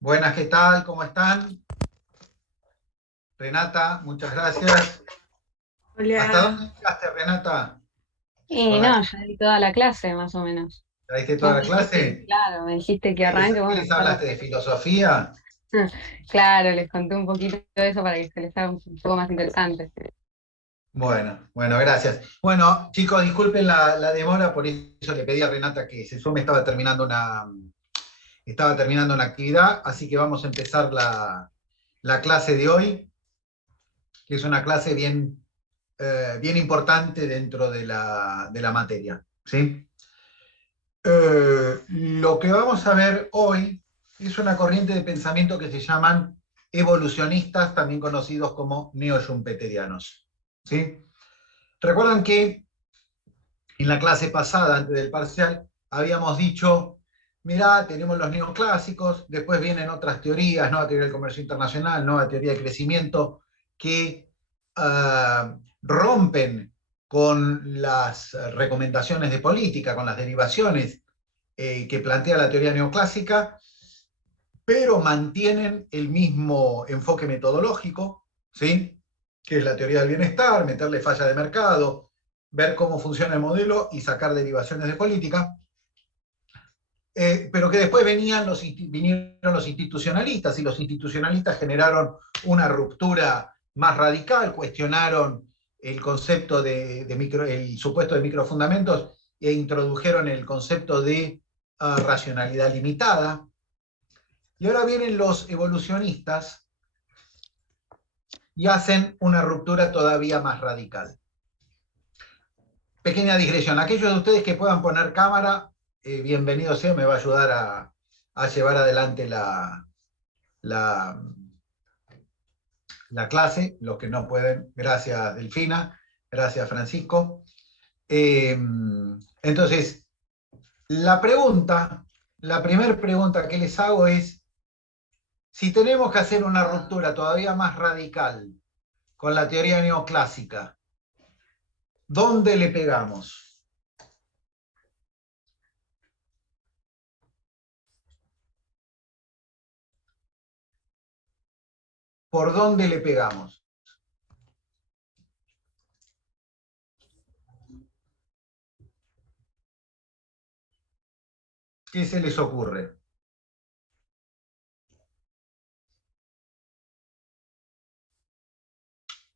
Buenas, ¿qué tal? ¿Cómo están? Renata, muchas gracias. ¿Hasta Hola. dónde llegaste, Renata? Y Con la, no, ya di toda la clase más o menos. ¿Ya diste Vos toda me la dijiste, clase? claro, me dijiste que arranque, ¿Qué bueno, les ya hablaste de arranqué. filosofía? Claro, les conté un poquito de eso para que se les haga un poco más interesante. Bueno, bueno, gracias. Bueno, chicos, disculpen la demora, por eso le pedí a Renata que se sume, estaba terminando una actividad, así que vamos a empezar la clase de hoy, que es una clase bien importante dentro de la materia, ¿sí? Lo que vamos a ver hoy es una corriente de pensamiento que se llaman evolucionistas, también conocidos como neo-schumpeterianos. ¿Sí? Recuerdan que en la clase pasada, antes del parcial, habíamos dicho, mirá, tenemos los neoclásicos, después vienen otras teorías, nueva teoría del comercio internacional, nueva teoría del crecimiento, que rompen con las recomendaciones de política, con las derivaciones que plantea la teoría neoclásica, pero mantienen el mismo enfoque metodológico, ¿sí? Que es la teoría del bienestar, meterle falla de mercado, ver cómo funciona el modelo y sacar derivaciones de política, pero que después vinieron los institucionalistas y los institucionalistas generaron una ruptura más radical, cuestionaron el concepto el supuesto de microfundamentos e introdujeron el concepto de racionalidad limitada. Y ahora vienen los evolucionistas y hacen una ruptura todavía más radical. Pequeña digresión, aquellos de ustedes que puedan poner cámara, bienvenido sea, me va a ayudar a llevar adelante la, la clase, los que no pueden, gracias Delfina, gracias Francisco. Eh, entonces, la pregunta, la primera pregunta que les hago es, si tenemos que hacer una ruptura todavía más radical con la teoría neoclásica, ¿dónde le pegamos? ¿Por dónde le pegamos? ¿Qué se les ocurre?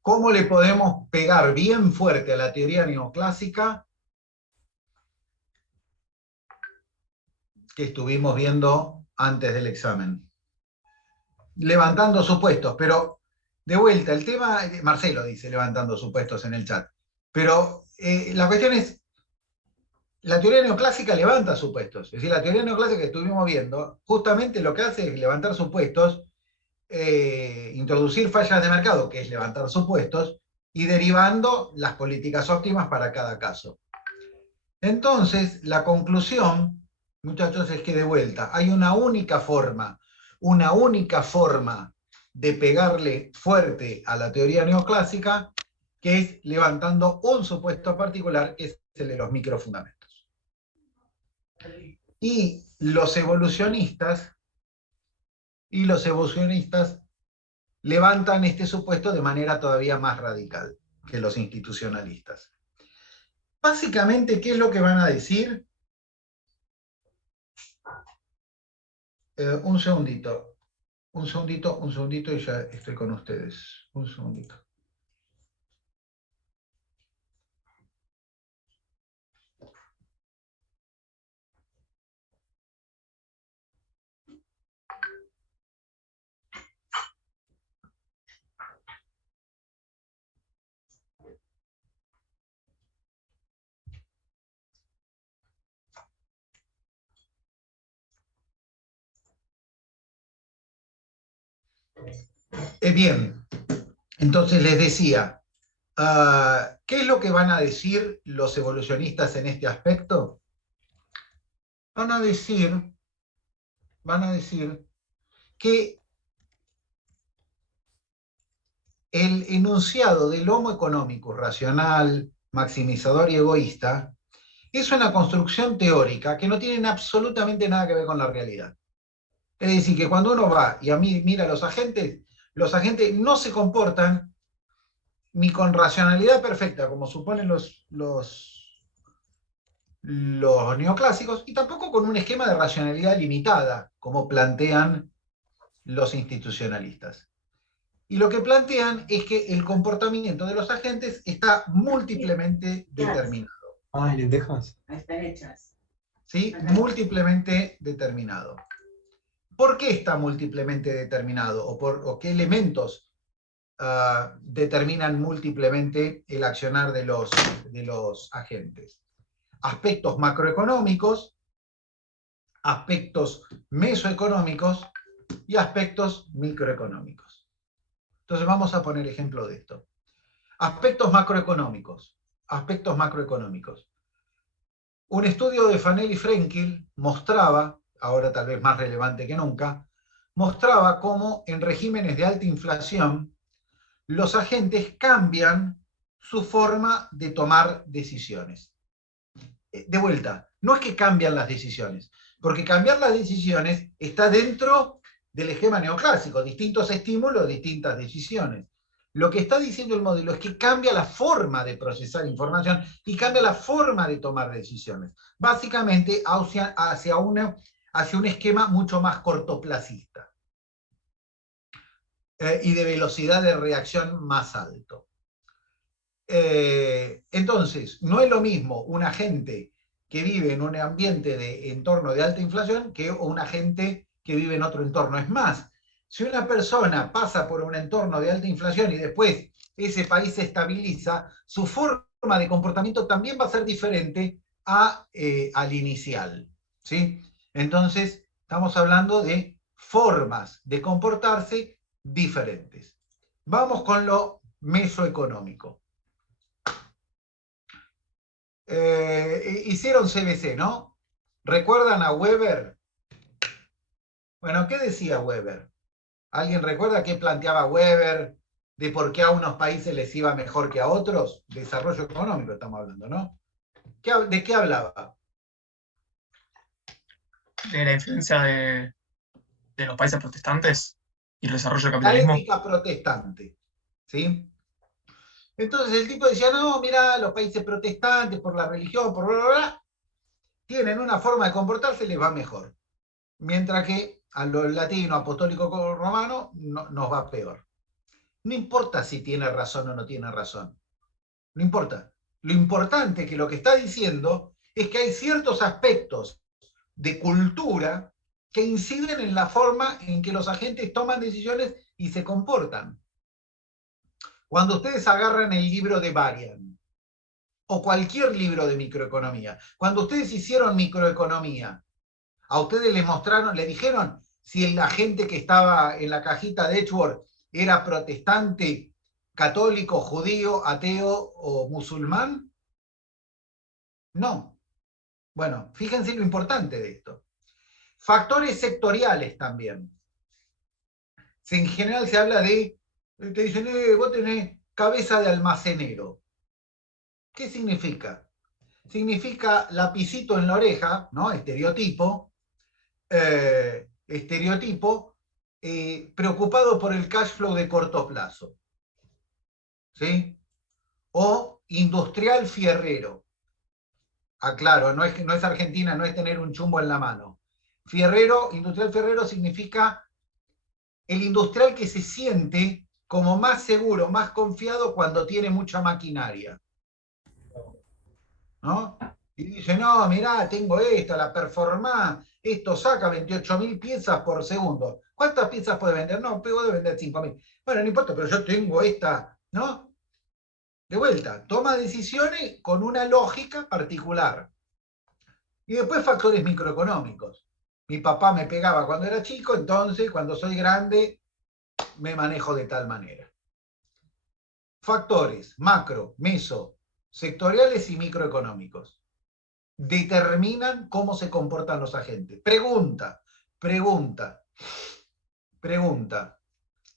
¿Cómo le podemos pegar bien fuerte a la teoría neoclásica que estuvimos viendo antes del examen? Levantando supuestos, pero de vuelta, el tema, Marcelo dice levantando supuestos en el chat, pero la cuestión es, la teoría neoclásica levanta supuestos, es decir, la teoría neoclásica que estuvimos viendo, justamente lo que hace es levantar supuestos, introducir fallas de mercado, que es levantar supuestos, y derivando las políticas óptimas para cada caso. Entonces, la conclusión, muchachos, es que de vuelta hay una única forma de pegarle fuerte a la teoría neoclásica, que es levantando un supuesto particular, que es el de los microfundamentos. Y los evolucionistas, y los evolucionistas levantan este supuesto de manera todavía más radical que los institucionalistas. Básicamente, ¿qué es lo que van a decir? Un segundito. Un segundito y ya estoy con ustedes. Un segundito. Bien, entonces les decía, ¿qué es lo que van a decir los evolucionistas en este aspecto? Van a decir, van a decir que el enunciado del homo económico racional, maximizador y egoísta es una construcción teórica que no tiene absolutamente nada que ver con la realidad. Es decir, que cuando uno va y a mí mira a los agentes no se comportan ni con racionalidad perfecta, como suponen los neoclásicos, y tampoco con un esquema de racionalidad limitada, como plantean los institucionalistas. Y lo que plantean es que el comportamiento de los agentes está múltiplemente determinado. Ay, lentejas. Ahí están hechas. ¿Sí? Múltiplemente determinado. ¿Por qué está múltiplemente determinado? ¿O qué elementos determinan múltiplemente el accionar de los agentes? Aspectos macroeconómicos, aspectos mesoeconómicos y aspectos microeconómicos. Entonces vamos a poner ejemplo de esto. Aspectos macroeconómicos. Aspectos macroeconómicos. Un estudio de Fanel y Frenkel mostraba, ahora tal vez más relevante que nunca, mostraba cómo en regímenes de alta inflación los agentes cambian su forma de tomar decisiones. De vuelta, no es que cambian las decisiones, porque cambiar las decisiones está dentro del esquema neoclásico, distintos estímulos, distintas decisiones. Lo que está diciendo el modelo es que cambia la forma de procesar información y cambia la forma de tomar decisiones, básicamente hacia un esquema mucho más cortoplacista y de velocidad de reacción más alto. Entonces, no es lo mismo un agente que vive en un ambiente de entorno de alta inflación que un agente que vive en otro entorno. Es más, si una persona pasa por un entorno de alta inflación y después ese país se estabiliza, su forma de comportamiento también va a ser diferente al inicial, ¿sí? Entonces, estamos hablando de formas de comportarse diferentes. Vamos con lo mesoeconómico. Hicieron CBC, ¿no? ¿Recuerdan a Weber? Bueno, ¿qué decía Weber? ¿Alguien recuerda qué planteaba Weber de por qué a unos países les iba mejor que a otros? Desarrollo económico estamos hablando, ¿no? ¿De qué hablaba? De la influencia de los países protestantes y el desarrollo del La capitalismo. ética protestante, ¿sí? Entonces el tipo decía, no, mira, los países protestantes por la religión, por bla, bla, bla, tienen una forma de comportarse y les va mejor. Mientras que a los latinos, apostólicos romanos, nos va peor. No importa si tiene razón o no tiene razón. No importa. Lo importante es que lo que está diciendo es que hay ciertos aspectos de cultura que inciden en la forma en que los agentes toman decisiones y se comportan. Cuando ustedes agarran el libro de Varian o cualquier libro de microeconomía, cuando ustedes hicieron microeconomía, a ustedes les mostraron, les dijeron si el agente que estaba en la cajita de Edgeworth era protestante, católico, judío, ateo o musulmán. No. Bueno, fíjense lo importante de esto. Factores sectoriales también. En general se habla de, te dicen, vos tenés cabeza de almacenero. ¿Qué significa? Significa lapicito en la oreja, ¿no? Estereotipo. Preocupado por el cash flow de corto plazo. ¿Sí? O industrial fierrero. Aclaro, no es Argentina, no es tener un chumbo en la mano. Industrial fierrero significa el industrial que se siente como más seguro, más confiado cuando tiene mucha maquinaria. ¿No? Y dice, no, mirá, tengo esta, la performance, esto saca 28.000 piezas por segundo. ¿Cuántas piezas puede vender? No, puede vender 5.000. Bueno, no importa, pero yo tengo esta, ¿no? De vuelta, toma decisiones con una lógica particular. Y después factores microeconómicos. Mi papá me pegaba cuando era chico, entonces cuando soy grande me manejo de tal manera. Factores macro, meso, sectoriales y microeconómicos determinan cómo se comportan los agentes. Pregunta.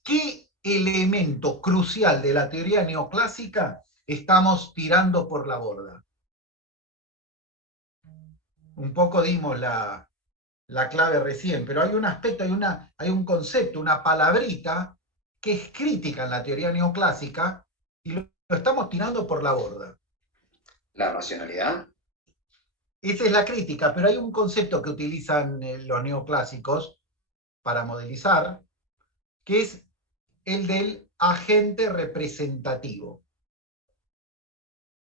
¿Qué elemento crucial de la teoría neoclásica estamos tirando por la borda? Un poco dimos la clave recién, pero hay un aspecto, hay un concepto, una palabrita que es crítica en la teoría neoclásica y lo estamos tirando por la borda. La racionalidad. Esa es la crítica, pero hay un concepto que utilizan los neoclásicos para modelizar, que es el del agente representativo.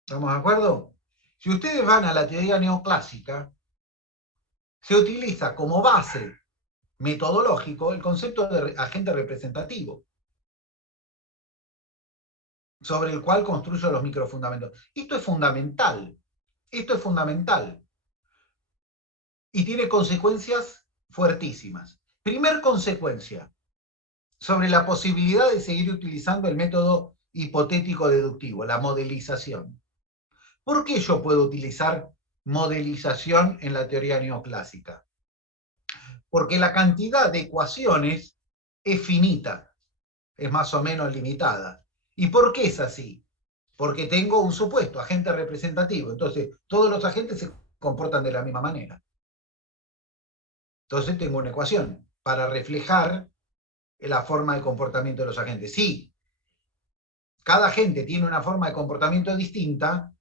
¿Estamos de acuerdo? Si ustedes van a la teoría neoclásica, se utiliza como base metodológico el concepto de agente representativo, sobre el cual construyo los microfundamentos. Esto es fundamental. Esto es fundamental. Y tiene consecuencias fuertísimas. Primer consecuencia, sobre la posibilidad de seguir utilizando el método hipotético deductivo, la modelización. ¿Por qué yo puedo utilizar modelización en la teoría neoclásica? Porque la cantidad de ecuaciones es finita, es más o menos limitada. ¿Y por qué es así? Porque tengo un supuesto, agente representativo. Entonces, todos los agentes se comportan de la misma manera. Entonces tengo una ecuación para reflejar la forma de comportamiento de los agentes. Sí, cada agente tiene una forma de comportamiento distinta,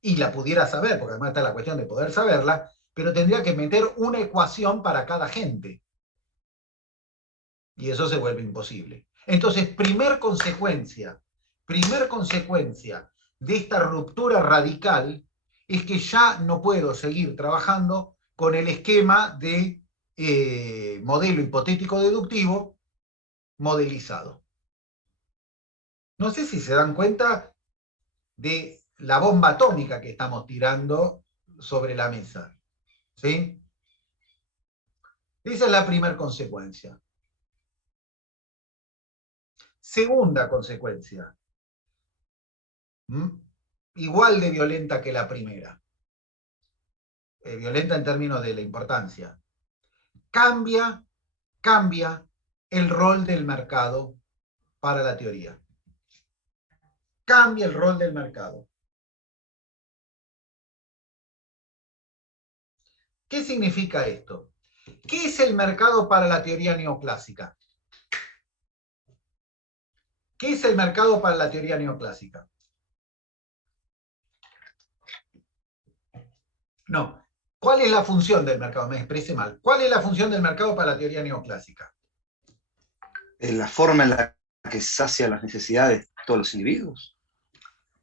y la pudiera saber, porque además está la cuestión de poder saberla, pero tendría que meter una ecuación para cada agente. Y eso se vuelve imposible. Entonces, primer consecuencia de esta ruptura radical es que ya no puedo seguir trabajando con el esquema de modelo hipotético deductivo modelizado. No sé si se dan cuenta de la bomba atómica que estamos tirando sobre la mesa. ¿Sí? Esa es la primera consecuencia. Segunda consecuencia, igual de violenta que la primera, violenta en términos de la importancia. Cambia el rol del mercado para la teoría. Cambia el rol del mercado. ¿Qué significa esto? ¿Qué es el mercado para la teoría neoclásica? ¿Qué es el mercado para la teoría neoclásica? No. ¿Cuál es la función del mercado? Me expresé mal. ¿Cuál es la función del mercado para la teoría neoclásica? La forma en la que sacia las necesidades de todos los individuos.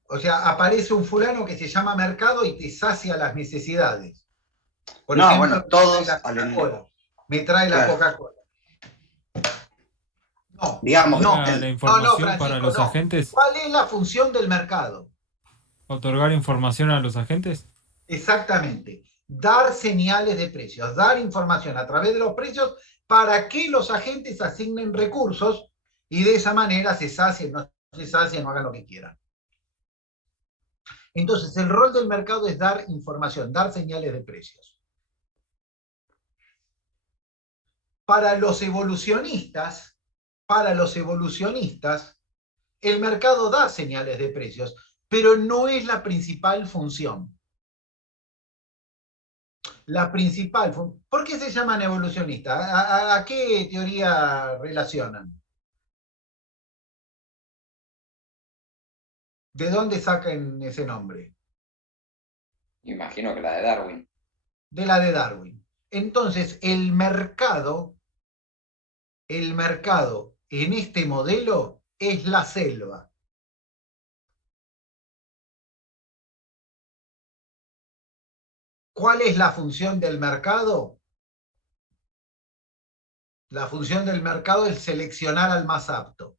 O sea, aparece un fulano que se llama mercado y te sacia las necesidades. Por No, ejemplo, bueno, todos me trae la Coca-Cola. No, digamos, no, La no, información para Francisco, los no. agentes, ¿Cuál es la función del mercado? otorgar información a los agentes. Exactamente. Dar señales de precios, dar información a través de los precios para que los agentes asignen recursos y de esa manera se sacien, no se sacien, no hagan lo que quieran. Entonces, el rol del mercado es dar información, dar señales de precios. Para los evolucionistas, el mercado da señales de precios, pero no es la principal función. ¿Por qué se llaman evolucionistas? ¿A qué teoría relacionan? ¿De dónde sacan ese nombre? imagino que la de Darwin. De la de Darwin. Entonces, el mercado en este modelo es la selva. ¿Cuál es la función del mercado? La función del mercado es seleccionar al más apto.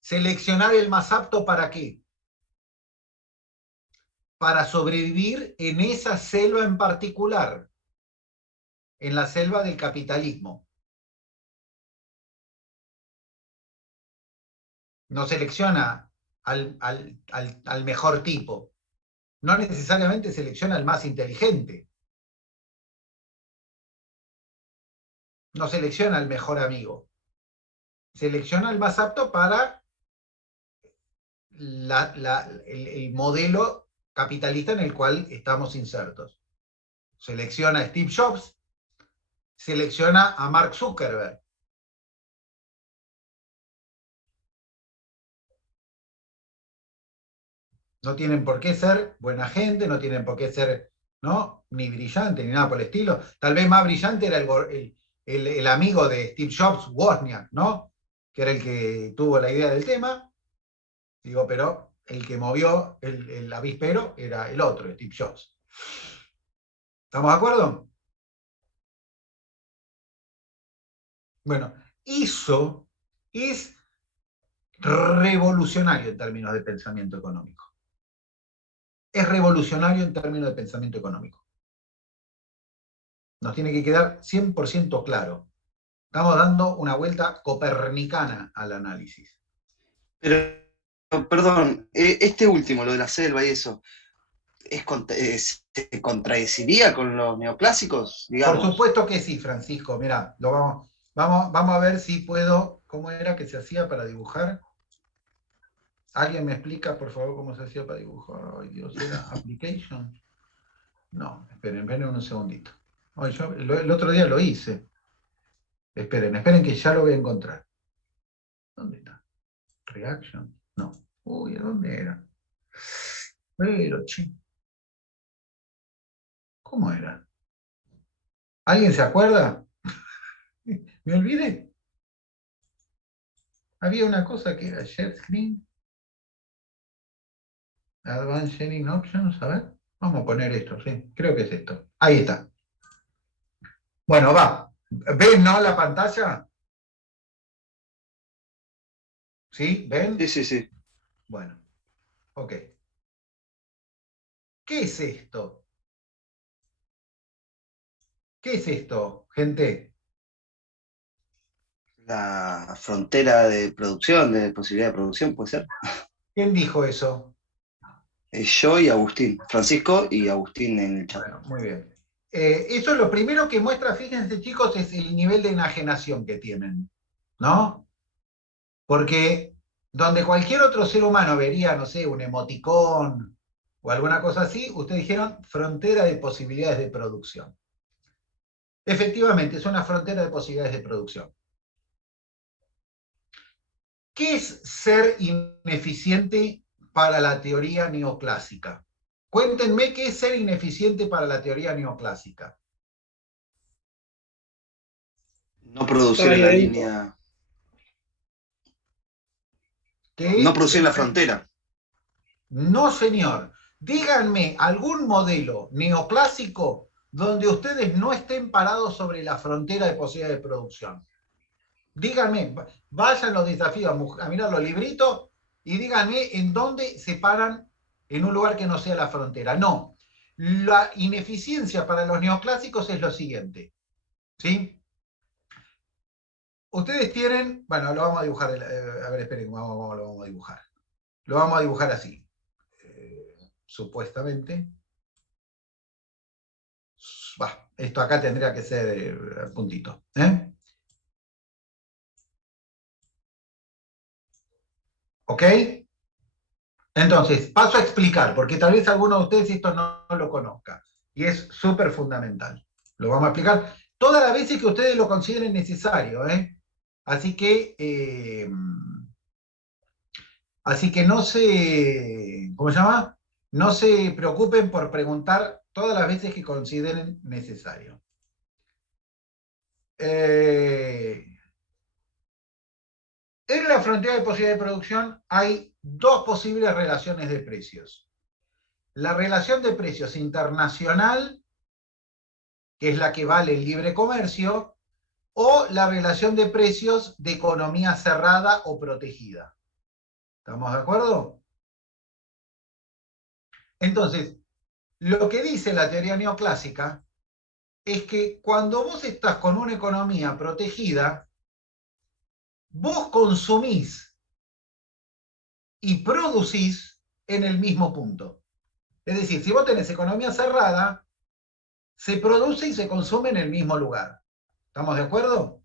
¿Seleccionar el más apto para qué? Para sobrevivir en esa selva en particular, en la selva del capitalismo. No selecciona al mejor tipo. No necesariamente selecciona al más inteligente. No selecciona al mejor amigo. Selecciona al más apto para el modelo capitalista en el cual estamos insertos. selecciona a Steve Jobs, selecciona a Mark Zuckerberg. No tienen por qué ser buena gente, no tienen por qué ser, ¿no?, ni brillante, ni nada por el estilo. Tal vez más brillante era el amigo de Steve Jobs, Wozniak, ¿no?, que era el que tuvo la idea del tema. Digo, pero el que movió el avispero era el otro, Steve Jobs. ¿Estamos de acuerdo? Bueno, eso es revolucionario en términos de pensamiento económico. Es revolucionario en términos de pensamiento económico. Nos tiene que quedar 100% claro. Estamos dando una vuelta copernicana al análisis. Pero, perdón, este último, lo de la selva y eso, ¿se contradeciría con los neoclásicos, digamos? Por supuesto que sí, Francisco. Mirá, vamos a ver si puedo. ¿Cómo era que se hacía para dibujar? ¿Alguien me explica, por favor, cómo se hacía para dibujar? Ay, Dios, ¿era application? No, esperen un segundito. Ay, yo el otro día lo hice. Esperen que ya lo voy a encontrar. ¿Dónde está? Reaction. No. Uy, ¿a dónde era? Pero, ¿cómo era? ¿Alguien se acuerda? ¿Me olvidé? Había una cosa que era Share Screen. Advanced Sharing Options. A ver. Vamos a poner esto, sí. Creo que es esto. Ahí está. Bueno, va. ¿Ven, no, la pantalla? ¿Sí? ¿Ven? Sí, sí, sí. Bueno. Ok. ¿Qué es esto? ¿Qué es esto, gente? La frontera de producción, de posibilidad de producción, puede ser. ¿Quién dijo eso? Yo y Agustín, Francisco y Agustín en el chat. Bueno, muy bien. Eso es lo primero que muestra, fíjense chicos, es el nivel de enajenación que tienen, ¿no? Porque donde cualquier otro ser humano vería, no sé, un emoticón o alguna cosa así, ustedes dijeron frontera de posibilidades de producción. Efectivamente, es una frontera de posibilidades de producción. ¿Qué es ser ineficiente para la teoría neoclásica? Cuéntenme qué es ser ineficiente para la teoría neoclásica. No producir en la línea. No producir en la frontera. No, señor. Díganme algún modelo neoclásico donde ustedes no estén parados sobre la frontera de posibilidades de producción. Díganme, vayan los desafíos a mirar los libritos y díganme en dónde se paran en un lugar que no sea la frontera. No, la ineficiencia para los neoclásicos es lo siguiente, ¿sí? Ustedes tienen, bueno, lo vamos a dibujar, a ver, esperen, lo vamos a dibujar. Lo vamos a dibujar así, supuestamente. Esto acá tendría que ser puntito, ¿eh? ¿Ok? Entonces, paso a explicar, porque tal vez alguno de ustedes esto no lo conozca. Y es súper fundamental. Lo vamos a explicar todas las veces que ustedes lo consideren necesario, ¿eh? Así que no se, ¿cómo se llama? No se preocupen por preguntar todas las veces que consideren necesario. En la frontera de posibilidad de producción hay dos posibles relaciones de precios. La relación de precios internacional, que es la que vale el libre comercio, o la relación de precios de economía cerrada o protegida. ¿Estamos de acuerdo? Entonces, lo que dice la teoría neoclásica es que cuando vos estás con una economía protegida, vos consumís y producís en el mismo punto. Es decir, si vos tenés economía cerrada, se produce y se consume en el mismo lugar. ¿Estamos de acuerdo?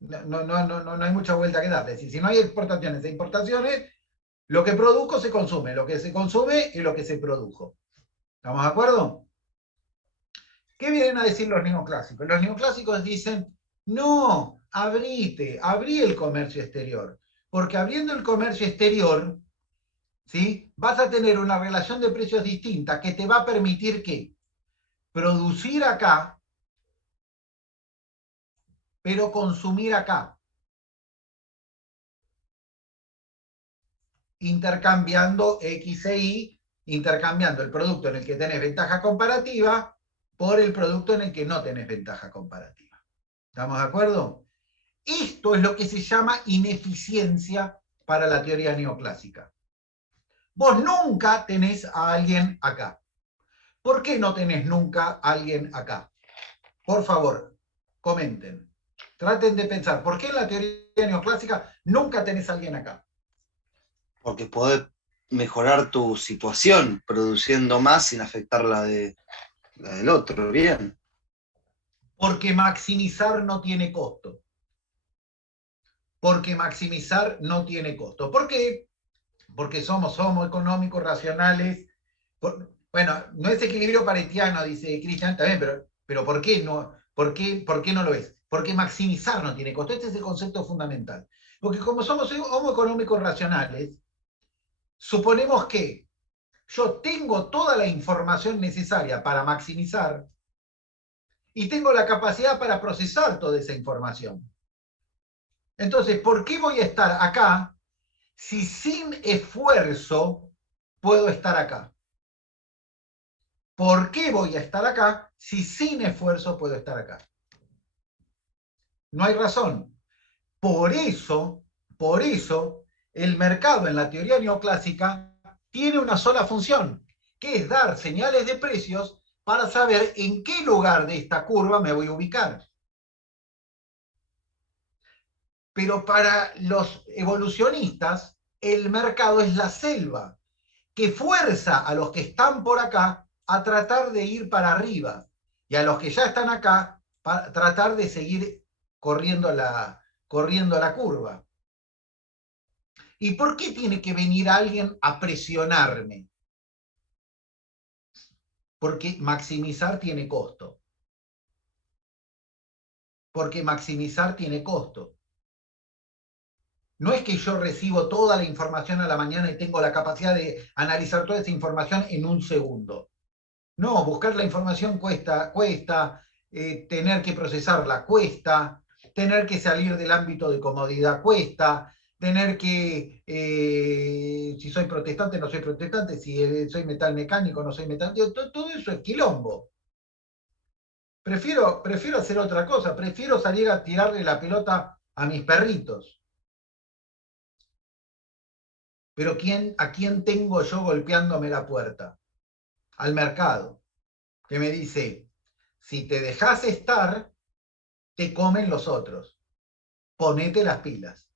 No hay mucha vuelta que darle. Es decir, si no hay exportaciones e importaciones, lo que produzco se consume, lo que se consume es lo que se produjo. ¿Estamos de acuerdo? ¿Qué vienen a decir los neoclásicos? Los neoclásicos dicen, no, abrí el comercio exterior, porque abriendo el comercio exterior, ¿sí?, vas a tener una relación de precios distinta que te va a permitir ¿qué? Producir acá, pero consumir acá, intercambiando X e Y, intercambiando el producto en el que tenés ventaja comparativa por el producto en el que no tenés ventaja comparativa. ¿Estamos de acuerdo? Esto es lo que se llama ineficiencia para la teoría neoclásica. Vos nunca tenés a alguien acá. ¿Por qué no tenés nunca a alguien acá? Por favor, comenten. Traten de pensar, ¿por qué en la teoría neoclásica nunca tenés a alguien acá? Porque podés mejorar tu situación produciendo más sin afectar la del otro. Bien. Porque maximizar no tiene costo. Porque maximizar no tiene costo. ¿Por qué? Porque somos económicos, racionales. Bueno, no es equilibrio paretiano, dice Cristian, también, pero ¿por qué no? ¿Por qué no lo es? Porque maximizar no tiene costo. Este es el concepto fundamental. Porque como somos económicos racionales, suponemos que yo tengo toda la información necesaria para maximizar y tengo la capacidad para procesar toda esa información. Entonces, ¿por qué voy a estar acá si sin esfuerzo puedo estar acá? ¿Por qué voy a estar acá si sin esfuerzo puedo estar acá? No hay razón. Por eso, el mercado en la teoría neoclásica tiene una sola función, que es dar señales de precios para saber en qué lugar de esta curva me voy a ubicar. Pero para los evolucionistas, el mercado es la selva, que fuerza a los que están por acá a tratar de ir para arriba, y a los que ya están acá para tratar de seguir corriendo la curva. ¿Y por qué tiene que venir alguien a presionarme? Porque maximizar tiene costo. Porque maximizar tiene costo. No es que yo recibo toda la información a la mañana y tengo la capacidad de analizar toda esa información en un segundo. No, buscar la información cuesta, tener que procesarla cuesta, tener que salir del ámbito de comodidad cuesta, tener que, si soy protestante, no soy protestante, si soy metal mecánico, no soy metal, todo eso es quilombo. Prefiero hacer otra cosa, prefiero salir a tirarle la pelota a mis perritos. Pero ¿a quién tengo yo golpeándome la puerta? Al mercado, que me dice, si te dejas estar, te comen los otros. Ponete las pilas.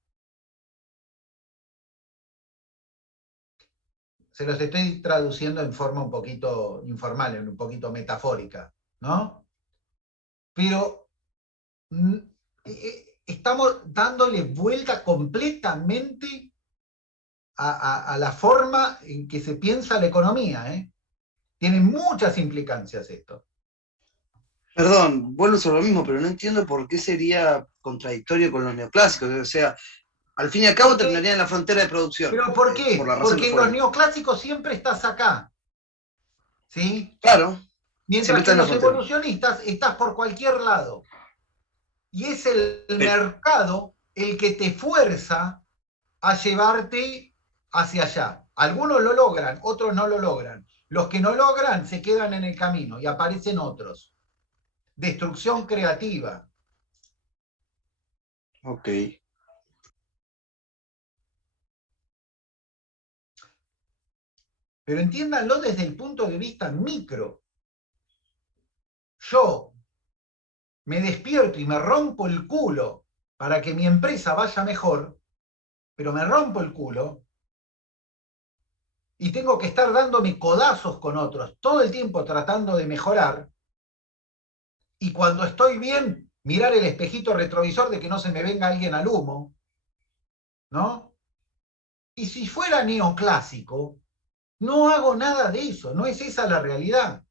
Se los estoy traduciendo en forma un poquito informal, un poquito metafórica, ¿no? Pero estamos dándole vuelta completamente a la forma en que se piensa la economía, ¿eh? Tiene muchas implicancias esto. Perdón, vuelvo sobre lo mismo, pero no entiendo por qué sería contradictorio con los neoclásicos. O sea, al fin y al cabo terminaría en la frontera de producción. ¿Pero por qué? Por la razón Porque en los neoclásicos siempre estás acá. ¿Sí? Claro. Mientras que los evolucionistas estás por cualquier lado. Y es el mercado el que te fuerza a llevarte hacia allá. Algunos lo logran, otros no lo logran. Los que no logran se quedan en el camino y aparecen otros. Destrucción creativa. Ok. Pero entiéndanlo desde el punto de vista micro. Yo me despierto y me rompo el culo para que mi empresa vaya mejor, pero me rompo el culo y tengo que estar dándome codazos con otros todo el tiempo tratando de mejorar, y cuando estoy bien, mirar el espejito retrovisor de que no se me venga alguien al humo, ¿no? Y si fuera neoclásico, No hago nada de eso, no es esa la realidad.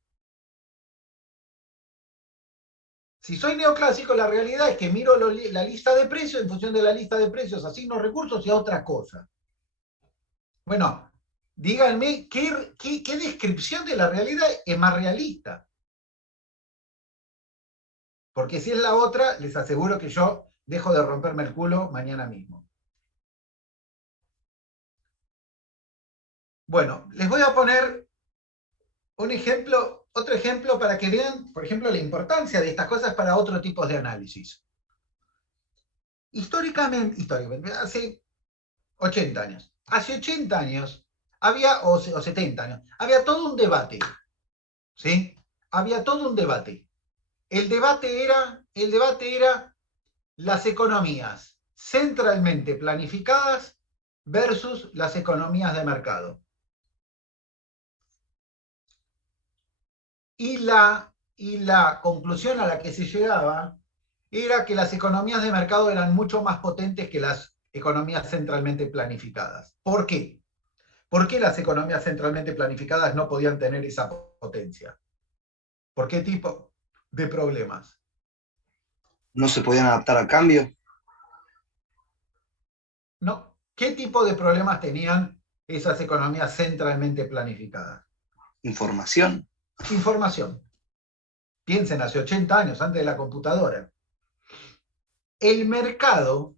Si soy neoclásico, la realidad es que miro la lista de precios, en función de la lista de precios asigno recursos y a otra cosa. Bueno, díganme qué descripción de la realidad es más realista. Porque si es la otra, les aseguro que yo dejo de romperme el culo mañana mismo. Bueno, les voy a poner un ejemplo, otro ejemplo para que vean, por ejemplo, la importancia de estas cosas para otro tipo de análisis. Históricamente, hace 80 años. Hace 80 años había, o 70 años, había todo un debate. ¿Sí? Había todo un debate. El debate era las economías centralmente planificadas versus las economías de mercado. Y la conclusión a la que se llegaba era que las economías de mercado eran mucho más potentes que las economías centralmente planificadas. ¿Por qué? ¿Por qué las economías centralmente planificadas no podían tener esa potencia? ¿Por qué tipo de problemas? ¿No se podían adaptar al cambio? ¿No? ¿Qué tipo de problemas tenían esas economías centralmente planificadas? Información. Información. Piensen, hace 80 años, antes de la computadora. El mercado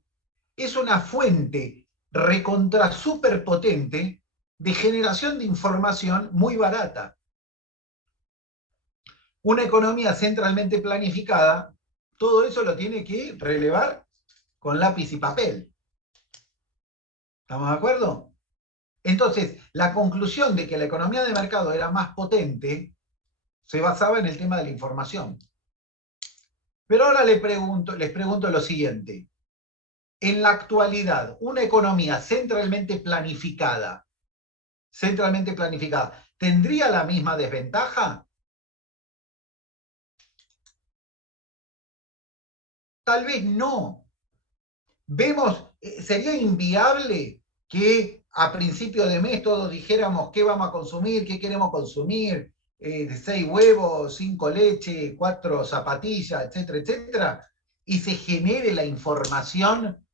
es una fuente recontra superpotente de generación de información muy barata. Una economía centralmente planificada, todo eso lo tiene que relevar con lápiz y papel. ¿Estamos de acuerdo? Entonces, la conclusión de que la economía de mercado era más potente se basaba en el tema de la información. Pero ahora les pregunto lo siguiente. En la actualidad, una economía centralmente planificada, ¿tendría la misma desventaja? Tal vez no. Sería inviable que a principio de mes todos dijéramos qué vamos a consumir, qué queremos consumir, 6 huevos, 5 leche, 4 zapatillas, etcétera, etcétera, y se genere la información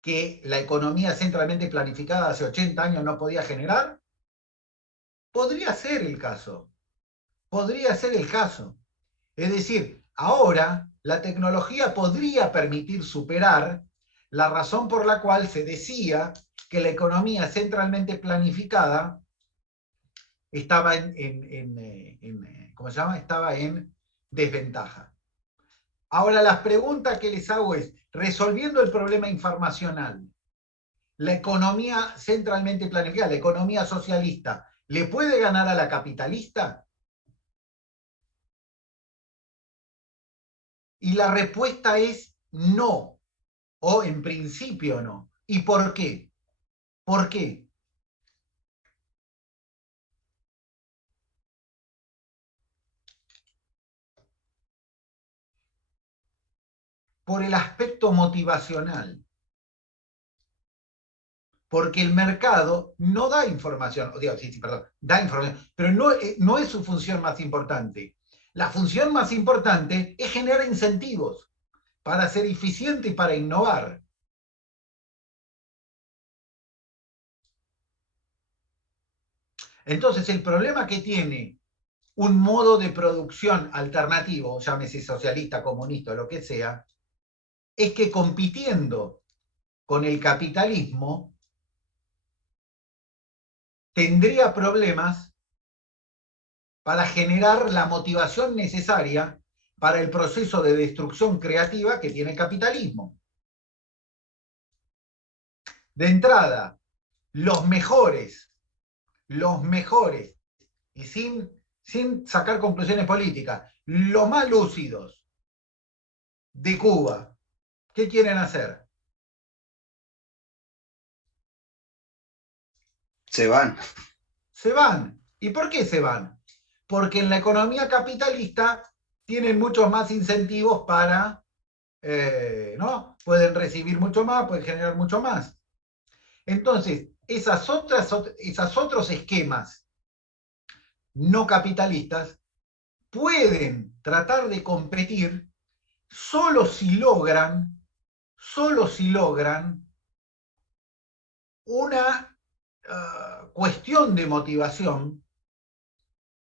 que la economía centralmente planificada hace 80 años no podía generar. Podría ser el caso. Podría ser el caso. Es decir, ahora la tecnología podría permitir superar la razón por la cual se decía que la economía centralmente planificada estaba ¿cómo se llama? Estaba en desventaja. Ahora, las preguntas que les hago es, resolviendo el problema informacional, ¿la economía centralmente planificada, la economía socialista, le puede ganar a la capitalista? Y la respuesta es no, o en principio no. ¿Y por qué? ¿Por qué? Por el aspecto motivacional. Porque el mercado no da información, da información, pero no es su función más importante. La función más importante es generar incentivos para ser eficiente y para innovar. Entonces, el problema que tiene un modo de producción alternativo, llámese socialista, comunista o lo que sea, es que compitiendo con el capitalismo, tendría problemas para generar la motivación necesaria para el proceso de destrucción creativa que tiene el capitalismo. De entrada, los mejores, y sin sacar conclusiones políticas, los más lúcidos de Cuba, ¿qué quieren hacer? Se van. Se van. ¿Y por qué se van? Porque en la economía capitalista tienen muchos más incentivos para, ¿no? Pueden recibir mucho más, pueden generar mucho más. Entonces, esos otros esquemas no capitalistas pueden tratar de competir solo si logran una cuestión de motivación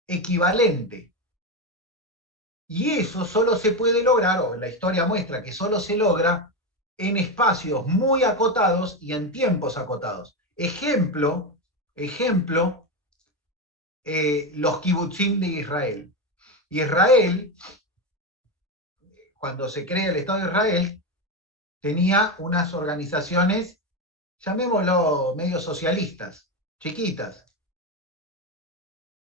equivalente. Y eso solo se puede lograr, o la historia muestra que solo se logra en espacios muy acotados y en tiempos acotados. Ejemplo, los kibutzim de Israel. Israel, cuando se crea el Estado de Israel, tenía unas organizaciones, llamémoslo medio socialistas, chiquitas,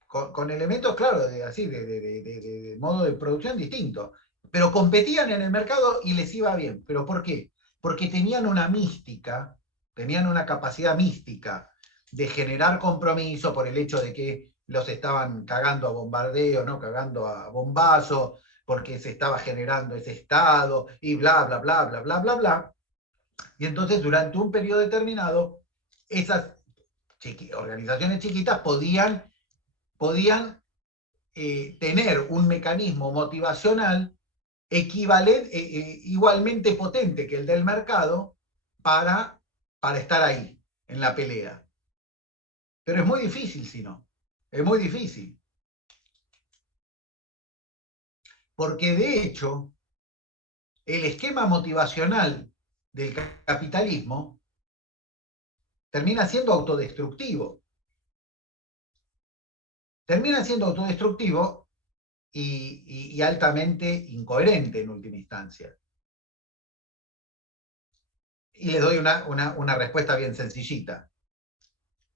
con elementos, claro, de modo de producción distinto, pero competían en el mercado y les iba bien. ¿Pero por qué? Porque tenían una mística, tenían una capacidad mística de generar compromiso por el hecho de que los estaban cagando a bombardeo, ¿no? Cagando a bombazo, porque se estaba generando ese estado, y bla, bla, bla, bla, bla, bla, bla. Y entonces, durante un periodo determinado, esas organizaciones chiquitas podían tener un mecanismo motivacional igualmente potente que el del mercado para estar ahí, en la pelea. Pero es muy difícil, si no. Es muy difícil. Porque de hecho, el esquema motivacional del capitalismo termina siendo autodestructivo. Termina siendo autodestructivo y altamente incoherente en última instancia. Y les doy una respuesta bien sencillita.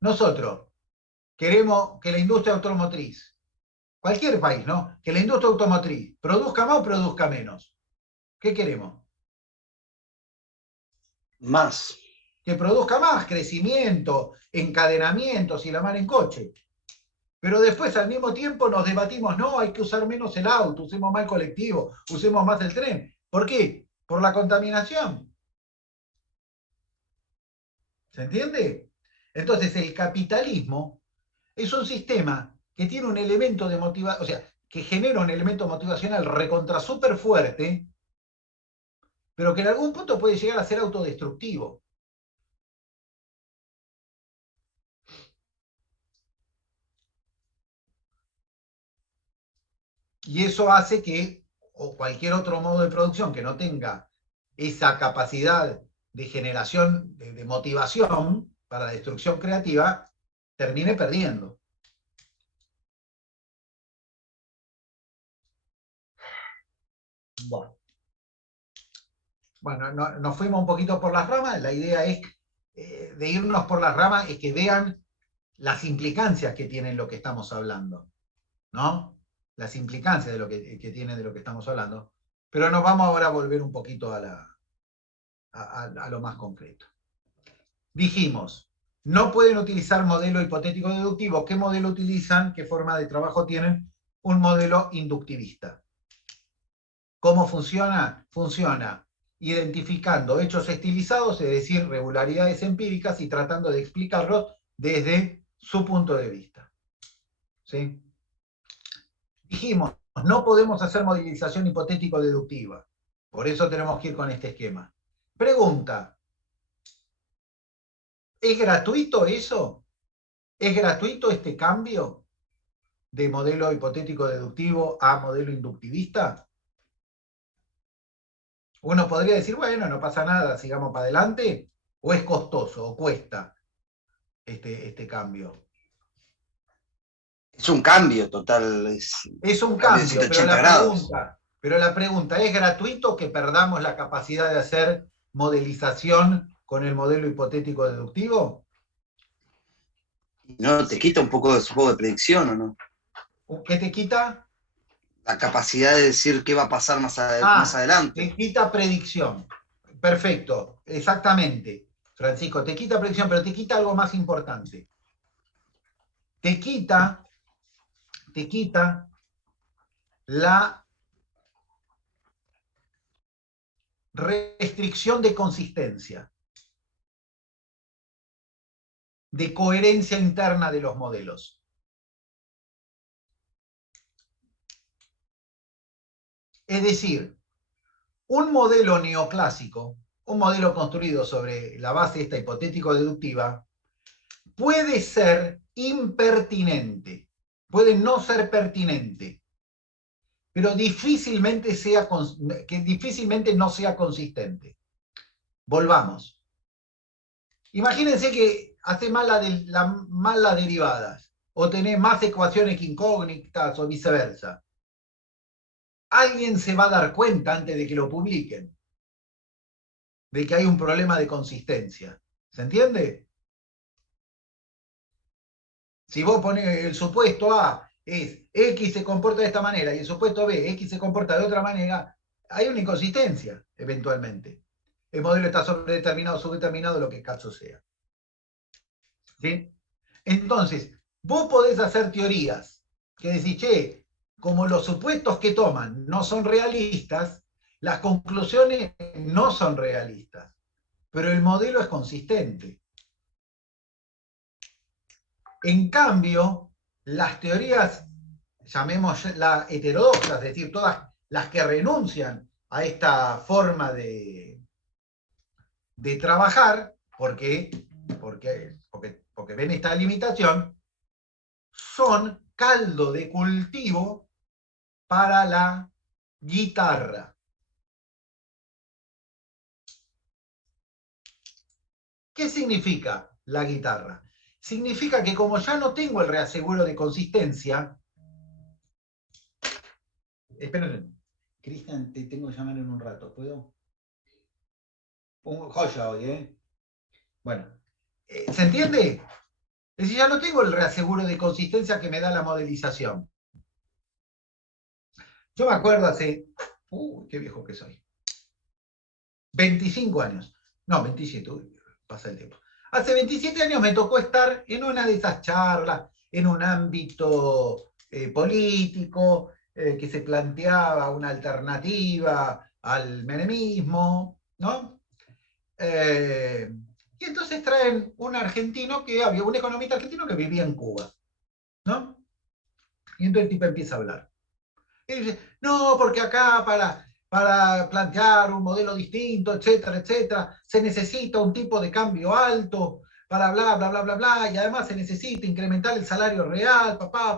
Nosotros queremos que la industria automotriz, cualquier país, ¿no? Que la industria automotriz produzca más o produzca menos. ¿Qué queremos? Más. Que produzca más, crecimiento, encadenamientos y la mar en coche. Pero después, al mismo tiempo, nos debatimos, no, hay que usar menos el auto, usemos más el colectivo, usemos más el tren. ¿Por qué? Por la contaminación. ¿Se entiende? Entonces, el capitalismo es un sistema que tiene un elemento de motivación, o sea, que genera un elemento motivacional recontra súper fuerte, pero que en algún punto puede llegar a ser autodestructivo. Y eso hace que, o cualquier otro modo de producción que no tenga esa capacidad de generación, de motivación para la destrucción creativa, termine perdiendo. Bueno, nos fuimos un poquito por las ramas. La idea es de irnos por las ramas es que vean las implicancias que tiene lo que estamos hablando, ¿no? Las implicancias de lo que tiene de lo que estamos hablando. Pero nos vamos ahora a volver un poquito a lo más concreto. Dijimos, no pueden utilizar modelo hipotético deductivo. ¿Qué modelo utilizan? ¿Qué forma de trabajo tienen? Un modelo inductivista. ¿Cómo funciona? Funciona identificando hechos estilizados, es decir, regularidades empíricas, y tratando de explicarlos desde su punto de vista. ¿Sí? Dijimos, no podemos hacer modelización hipotético-deductiva. Por eso tenemos que ir con este esquema. Pregunta, ¿es gratuito eso? ¿Es gratuito este cambio de modelo hipotético-deductivo a modelo inductivista? Uno podría decir, bueno, no pasa nada, sigamos para adelante, o es costoso, o cuesta este cambio. Es un cambio total. Es un cambio de cambio, 180 grados. pero la pregunta, ¿es gratuito que perdamos la capacidad de hacer modelización con el modelo hipotético deductivo? ¿No te quita un poco de su juego de predicción o no? ¿Qué te quita? La capacidad de decir qué va a pasar más adelante. Te quita predicción. Perfecto, exactamente. Francisco, te quita predicción, pero te quita algo más importante. Te quita la restricción de consistencia, de coherencia interna de los modelos. Es decir, un modelo neoclásico, un modelo construido sobre la base esta hipotético-deductiva, puede ser impertinente, puede no ser pertinente, pero difícilmente no sea consistente. Volvamos. Imagínense que hace mal las derivadas, o tenés más ecuaciones que incógnitas, o viceversa. Alguien se va a dar cuenta antes de que lo publiquen de que hay un problema de consistencia. ¿Se entiende? Si vos pones el supuesto A es X se comporta de esta manera y el supuesto B, X se comporta de otra manera, hay una inconsistencia, eventualmente. El modelo está sobredeterminado, subdeterminado, lo que caso sea. ¿Sí? Entonces, vos podés hacer teorías que decís, che, como los supuestos que toman no son realistas, las conclusiones no son realistas, pero el modelo es consistente. En cambio, las teorías, llamémoslas heterodoxas, es decir, todas las que renuncian a esta forma de trabajar, porque ven esta limitación, son caldo de cultivo para la guitarra. ¿Qué significa la guitarra? Significa que como ya no tengo el reaseguro de consistencia, esperen, Cristian, te tengo que llamar en un rato, ¿puedo? Un joya hoy, ¿eh? Bueno, ¿se entiende? Es decir, ya no tengo el reaseguro de consistencia que me da la modelización. Yo me acuerdo hace, qué viejo que soy, 25 años, no, 27, pasa el tiempo. Hace 27 años me tocó estar en una de esas charlas, en un ámbito político, que se planteaba una alternativa al menemismo, ¿no? Y entonces traen un argentino un economista argentino que vivía en Cuba, ¿no? Y entonces el tipo empieza a hablar. Y dice, no, porque acá para plantear un modelo distinto, etcétera, etcétera, se necesita un tipo de cambio alto, para bla, bla, bla, bla, bla, y además se necesita incrementar el salario real, papá,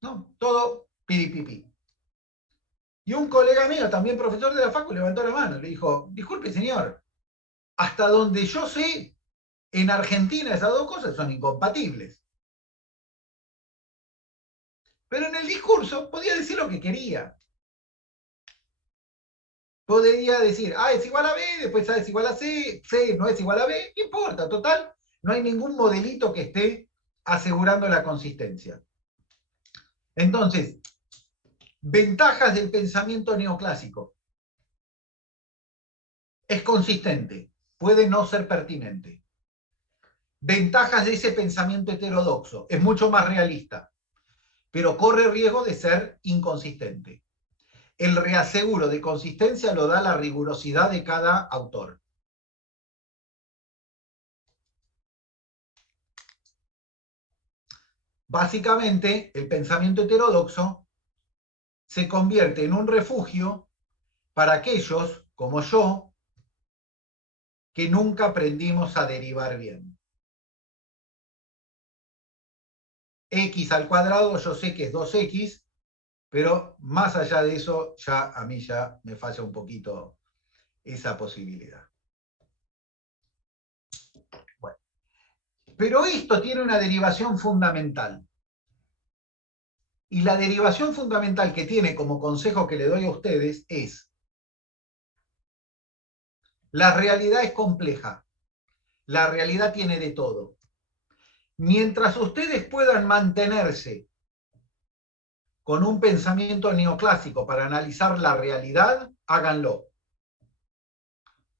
¿no? Todo piripipi. Y un colega mío, también profesor de la facu, levantó la mano y le dijo, disculpe señor, hasta donde yo sé, en Argentina esas dos cosas son incompatibles. Pero en el discurso podía decir lo que quería. Podría decir, A es igual a B, después A es igual a C, C no es igual a B, no importa, total, no hay ningún modelito que esté asegurando la consistencia. Entonces, ventajas del pensamiento neoclásico. Es consistente, puede no ser pertinente. Ventajas de ese pensamiento heterodoxo, es mucho más realista, pero corre riesgo de ser inconsistente. El reaseguro de consistencia lo da la rigurosidad de cada autor. Básicamente, el pensamiento heterodoxo se convierte en un refugio para aquellos, como yo, que nunca aprendimos a derivar bien. X al cuadrado, yo sé que es 2x, pero más allá de eso, a mí ya me falla un poquito esa posibilidad. Bueno, pero esto tiene una derivación fundamental. Y la derivación fundamental que tiene como consejo que le doy a ustedes es: la realidad es compleja, la realidad tiene de todo. Mientras ustedes puedan mantenerse con un pensamiento neoclásico para analizar la realidad, háganlo,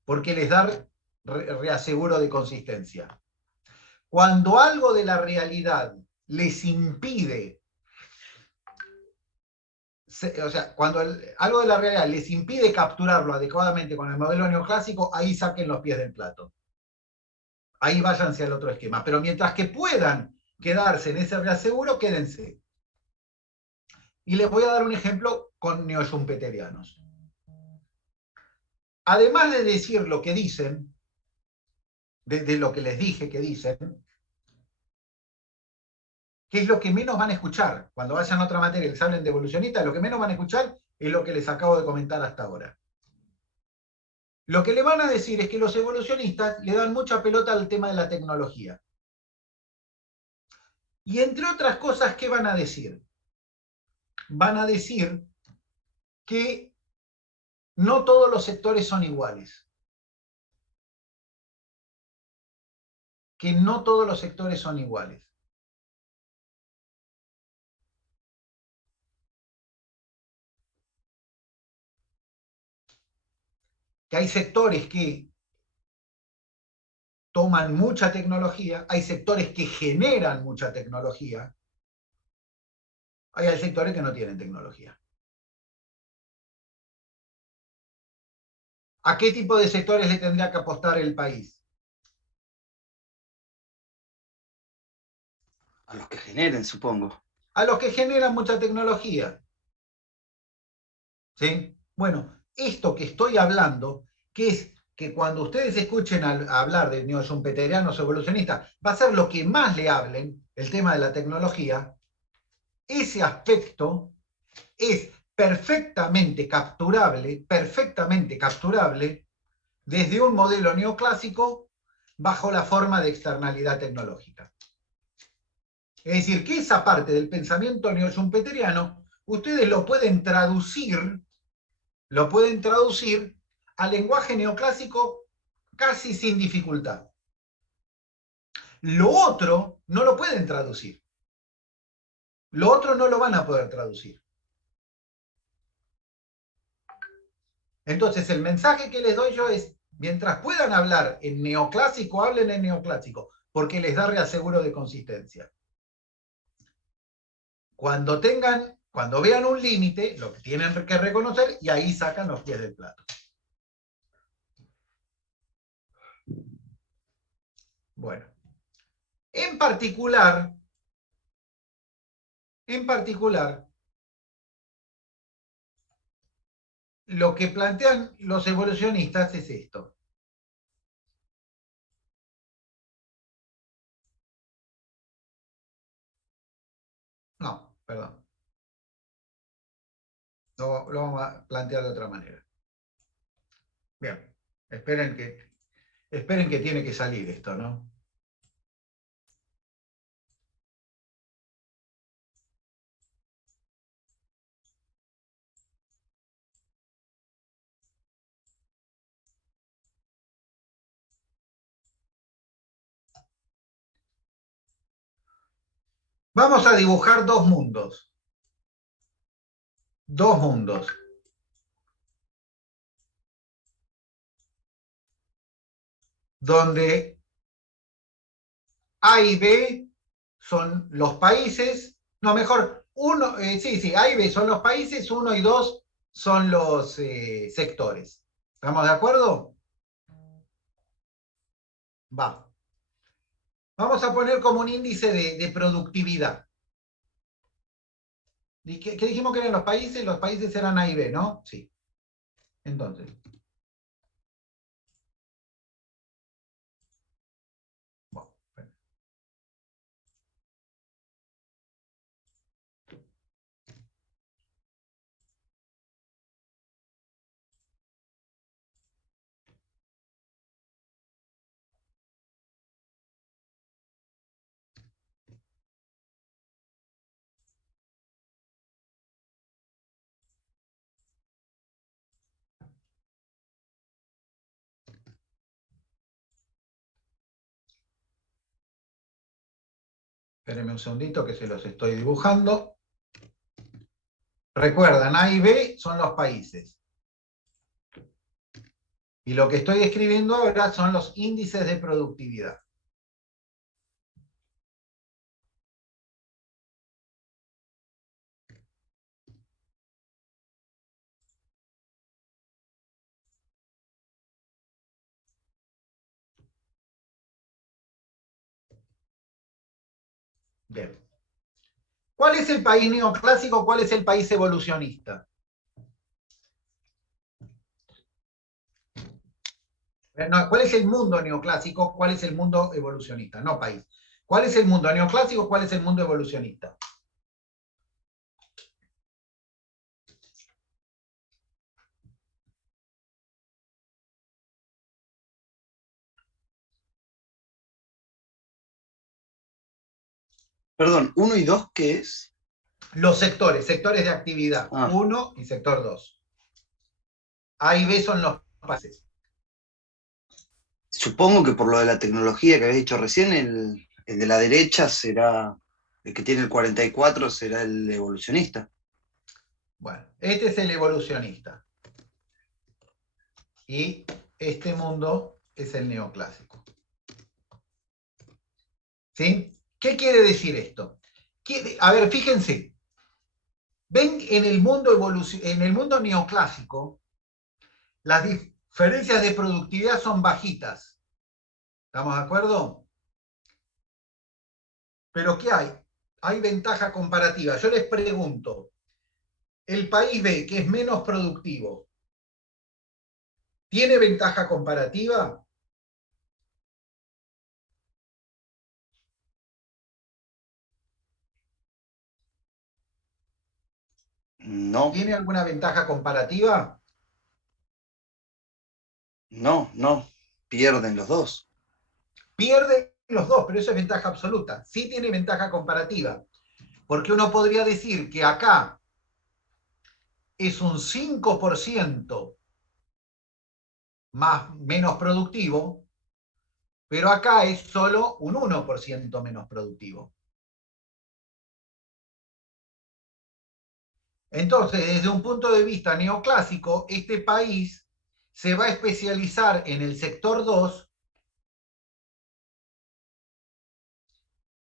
porque les da reaseguro de consistencia. Cuando algo de la realidad les impide, cuando algo de la realidad les impide capturarlo adecuadamente con el modelo neoclásico, ahí saquen los pies del plato. Ahí váyanse al otro esquema. Pero mientras que puedan quedarse en ese reaseguro, quédense. Y les voy a dar un ejemplo con neoschumpeterianos. Además de decir lo que dicen, de lo que les dije que dicen, ¿qué es lo que menos van a escuchar? Cuando vayan a otra materia y les hablen de evolucionistas, lo que menos van a escuchar es lo que les acabo de comentar hasta ahora. Lo que le van a decir es que los evolucionistas le dan mucha pelota al tema de la tecnología. Y entre otras cosas, ¿qué van a decir? Van a decir que no todos los sectores son iguales. Que no todos los sectores son iguales. Que hay sectores que toman mucha tecnología, hay sectores que generan mucha tecnología, hay sectores que no tienen tecnología. ¿A qué tipo de sectores le tendría que apostar el país? A los que generen, supongo. A los que generan mucha tecnología. ¿Sí? Bueno, esto que estoy hablando, que es que cuando ustedes escuchen hablar de neoschumpeterianos evolucionistas, va a ser lo que más le hablen, el tema de la tecnología, ese aspecto es perfectamente capturable desde un modelo neoclásico bajo la forma de externalidad tecnológica. Es decir, que esa parte del pensamiento neoschumpeteriano ustedes lo pueden traducir al lenguaje neoclásico casi sin dificultad. Lo otro no lo pueden traducir. Lo otro no lo van a poder traducir. Entonces, el mensaje que les doy yo es, mientras puedan hablar en neoclásico, hablen en neoclásico, porque les da reaseguro de consistencia. Cuando vean un límite, lo que tienen que reconocer, y ahí sacan los pies del plato. Bueno, en particular, lo que plantean los evolucionistas es esto. No, perdón. Lo vamos a plantear de otra manera. Bien, esperen que tiene que salir esto, ¿no? Vamos a dibujar dos mundos. Dos mundos. Donde A y B son los países, no, mejor, A y B son los países, 1 y 2 son los sectores. ¿Estamos de acuerdo? Va. Vamos a poner como un índice de productividad. ¿Qué dijimos que eran los países? Los países eran A y B, ¿no? Sí. Entonces. Bueno. Espérenme un segundito que se los estoy dibujando. Recuerdan, A y B son los países. Y lo que estoy escribiendo ahora son los índices de productividad. Bien. ¿Cuál es el país neoclásico? ¿Cuál es el país evolucionista? No, ¿cuál es el mundo neoclásico? ¿Cuál es el mundo evolucionista? No país. ¿Cuál es el mundo neoclásico? ¿Cuál es el mundo evolucionista? Perdón, 1 y 2, ¿qué es? Los sectores de actividad. Ah. 1 y sector 2. A y B son los países. Supongo que por lo de la tecnología que habéis dicho recién, el de la derecha será, el que tiene el 44 será el evolucionista. Bueno, este es el evolucionista. Y este mundo es el neoclásico. ¿Sí? ¿Qué quiere decir esto? A ver, fíjense. Ven en el mundo neoclásico, las diferencias de productividad son bajitas. ¿Estamos de acuerdo? Pero ¿qué hay? Hay ventaja comparativa. Yo les pregunto, el país B, que es menos productivo, ¿tiene ventaja comparativa? No, ¿Tiene alguna ventaja comparativa? no, pierden los dos. Pierde los dos, pero eso es ventaja absoluta. Sí tiene ventaja comparativa, porque uno podría decir que acá es un 5% menos productivo, pero acá es solo un 1% menos productivo. Entonces, desde un punto de vista neoclásico, este país se va a especializar en el sector 2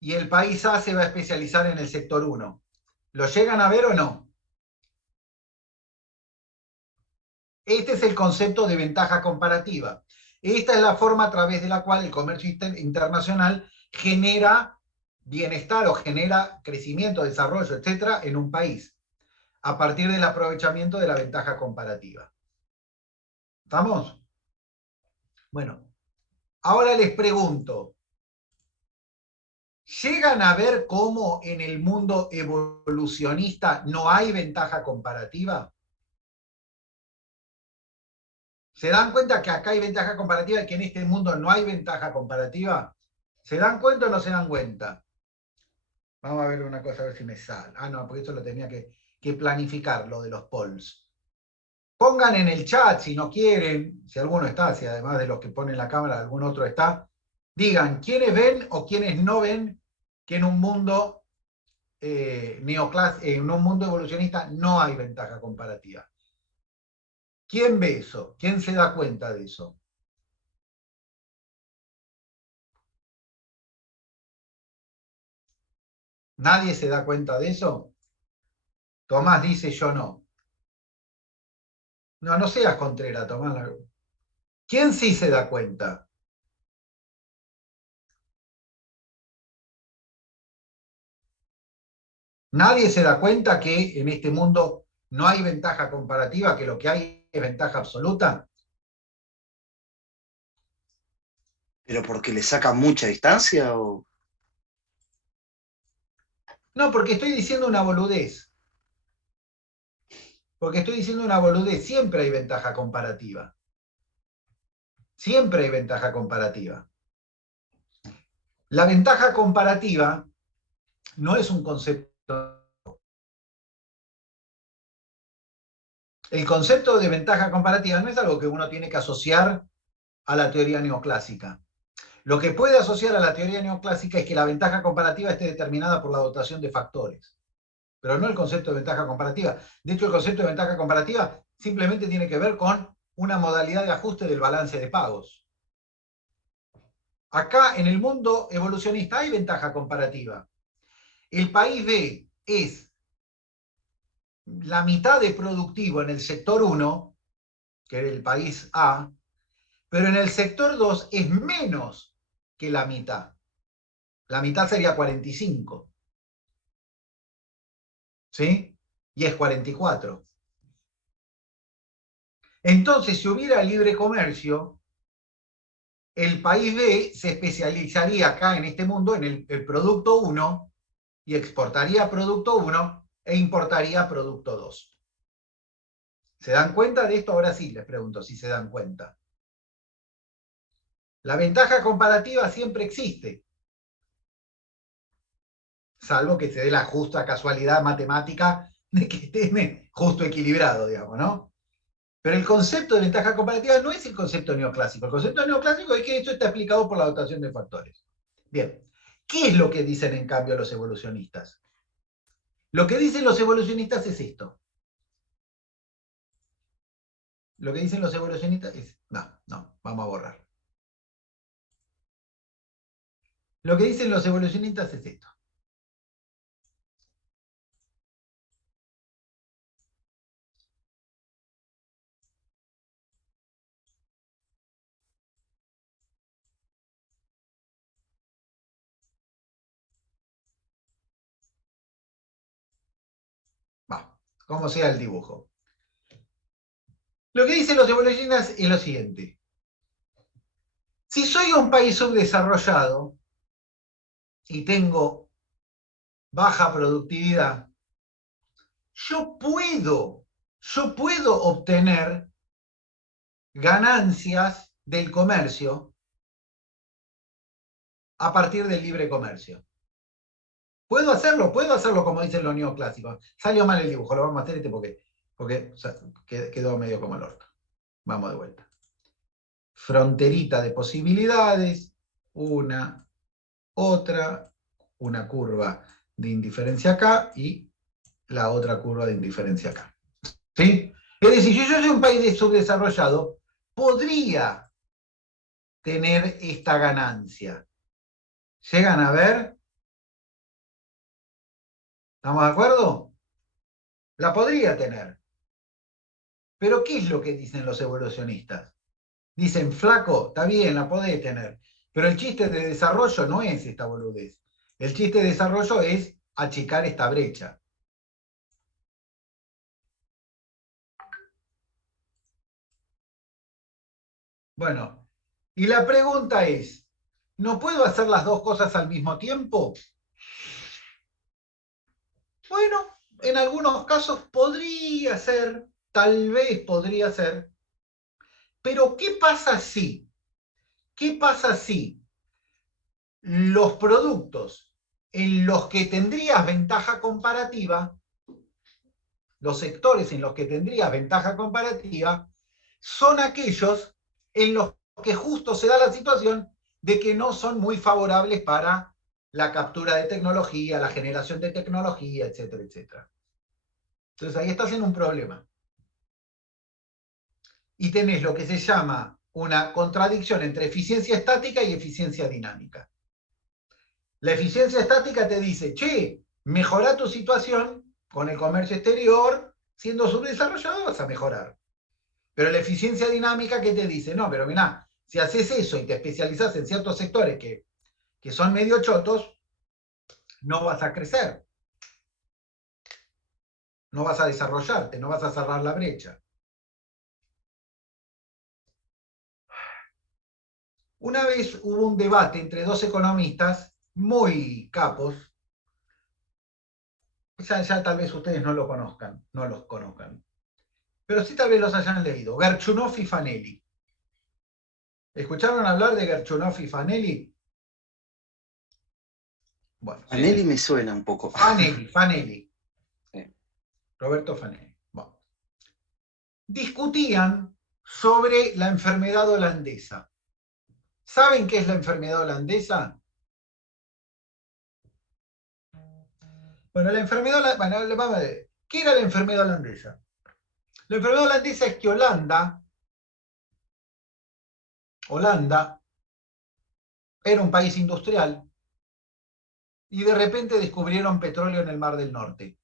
y el país A se va a especializar en el sector 1. ¿Lo llegan a ver o no? Este es el concepto de ventaja comparativa. Esta es la forma a través de la cual el comercio internacional genera bienestar o genera crecimiento, desarrollo, etcétera, en un país, a partir del aprovechamiento de la ventaja comparativa. ¿Estamos? Bueno, ahora les pregunto, ¿llegan a ver cómo en el mundo evolucionista no hay ventaja comparativa? ¿Se dan cuenta que acá hay ventaja comparativa y que en este mundo no hay ventaja comparativa? ¿Se dan cuenta o no se dan cuenta? Vamos a ver una cosa, a ver si me sale. Ah, no, porque eso lo tenía que planificar, lo de los polls. Pongan en el chat si no quieren, si alguno está, si además de los que ponen la cámara, algún otro está, digan quiénes ven o quiénes no ven que en un mundo en un mundo evolucionista no hay ventaja comparativa. ¿Quién ve eso? ¿Quién se da cuenta de eso? ¿Nadie se da cuenta de eso? Tomás dice yo no. No, no seas Contreras, Tomás. ¿Quién sí se da cuenta? ¿Nadie se da cuenta que en este mundo no hay ventaja comparativa, que lo que hay es ventaja absoluta? ¿Pero porque le saca mucha distancia o...? No, porque estoy diciendo una boludez. Porque estoy diciendo una boludez. Siempre hay ventaja comparativa. Siempre hay ventaja comparativa. La ventaja comparativa no es un concepto. El concepto de ventaja comparativa no es algo que uno tiene que asociar a la teoría neoclásica. Lo que puede asociar a la teoría neoclásica es que la ventaja comparativa esté determinada por la dotación de factores, pero no el concepto de ventaja comparativa. De hecho, el concepto de ventaja comparativa simplemente tiene que ver con una modalidad de ajuste del balance de pagos. Acá en el mundo evolucionista hay ventaja comparativa. El país B es la mitad de productivo en el sector 1, que es el país A, pero en el sector 2 es menos que la mitad. La mitad sería 45. ¿Sí? Y es 44. Entonces, si hubiera libre comercio, el país B se especializaría acá en este mundo en el producto 1 y exportaría producto 1 e importaría producto 2. ¿Se dan cuenta de esto? Ahora sí les pregunto si se dan cuenta. La ventaja comparativa siempre existe, salvo que se dé la justa casualidad matemática de que esté justo equilibrado, digamos, ¿no? Pero el concepto de ventaja comparativa no es el concepto neoclásico. El concepto neoclásico es que esto está explicado por la dotación de factores. Bien, ¿qué es lo que dicen en cambio los evolucionistas? Lo que dicen los evolucionistas es esto. Lo que dicen los evolucionistas es... No, vamos a borrar. Lo que dicen los evolucionistas es esto. Va, como sea el dibujo. Lo que dicen los evolucionistas es lo siguiente. Si soy un país subdesarrollado y tengo baja productividad, yo puedo obtener ganancias del comercio a partir del libre comercio. Puedo hacerlo como dicen los neoclásicos. Salió mal el dibujo, lo vamos a hacer porque o sea, quedó medio como el orto. Vamos de vuelta. Fronterita de posibilidades, una, otra, una curva de indiferencia acá y la otra curva de indiferencia acá. ¿Sí? Es decir, si yo soy un país subdesarrollado, podría tener esta ganancia. ¿Llegan a ver? ¿Estamos de acuerdo? La podría tener. Pero ¿qué es lo que dicen los evolucionistas? Dicen, flaco, está bien, la podés tener. Pero el chiste de desarrollo no es esta boludez. El chiste de desarrollo es achicar esta brecha. Bueno, y la pregunta es, ¿no puedo hacer las dos cosas al mismo tiempo? Bueno, en algunos casos podría ser, tal vez podría ser, pero ¿qué pasa si? ¿Qué pasa si los productos en los que tendrías ventaja comparativa, los sectores en los que tendrías ventaja comparativa, son aquellos en los que justo se da la situación de que no son muy favorables para la captura de tecnología, la generación de tecnología, etcétera, etcétera? Entonces ahí estás en un problema. Y tenés lo que se llama una contradicción entre eficiencia estática y eficiencia dinámica. La eficiencia estática te dice, che, mejora tu situación con el comercio exterior, siendo subdesarrollado vas a mejorar. Pero la eficiencia dinámica que te dice, no, pero mirá, si haces eso y te especializás en ciertos sectores que son medio chotos, no vas a crecer. No vas a desarrollarte, no vas a cerrar la brecha. Una vez hubo un debate entre dos economistas muy capos, ya tal vez ustedes no los conozcan, pero sí tal vez los hayan leído, Gerchunov y Fanelli. ¿Escucharon hablar de Gerchunov y Fanelli? Bueno, Fanelli me suena un poco. Fanelli. Sí. Roberto Fanelli. Bueno. Discutían sobre la enfermedad holandesa. ¿Saben qué es la enfermedad holandesa? Bueno, la enfermedad, bueno, vamos a ver. ¿Qué era la enfermedad holandesa? La enfermedad holandesa es que Holanda era un país industrial y de repente descubrieron petróleo en el Mar del Norte.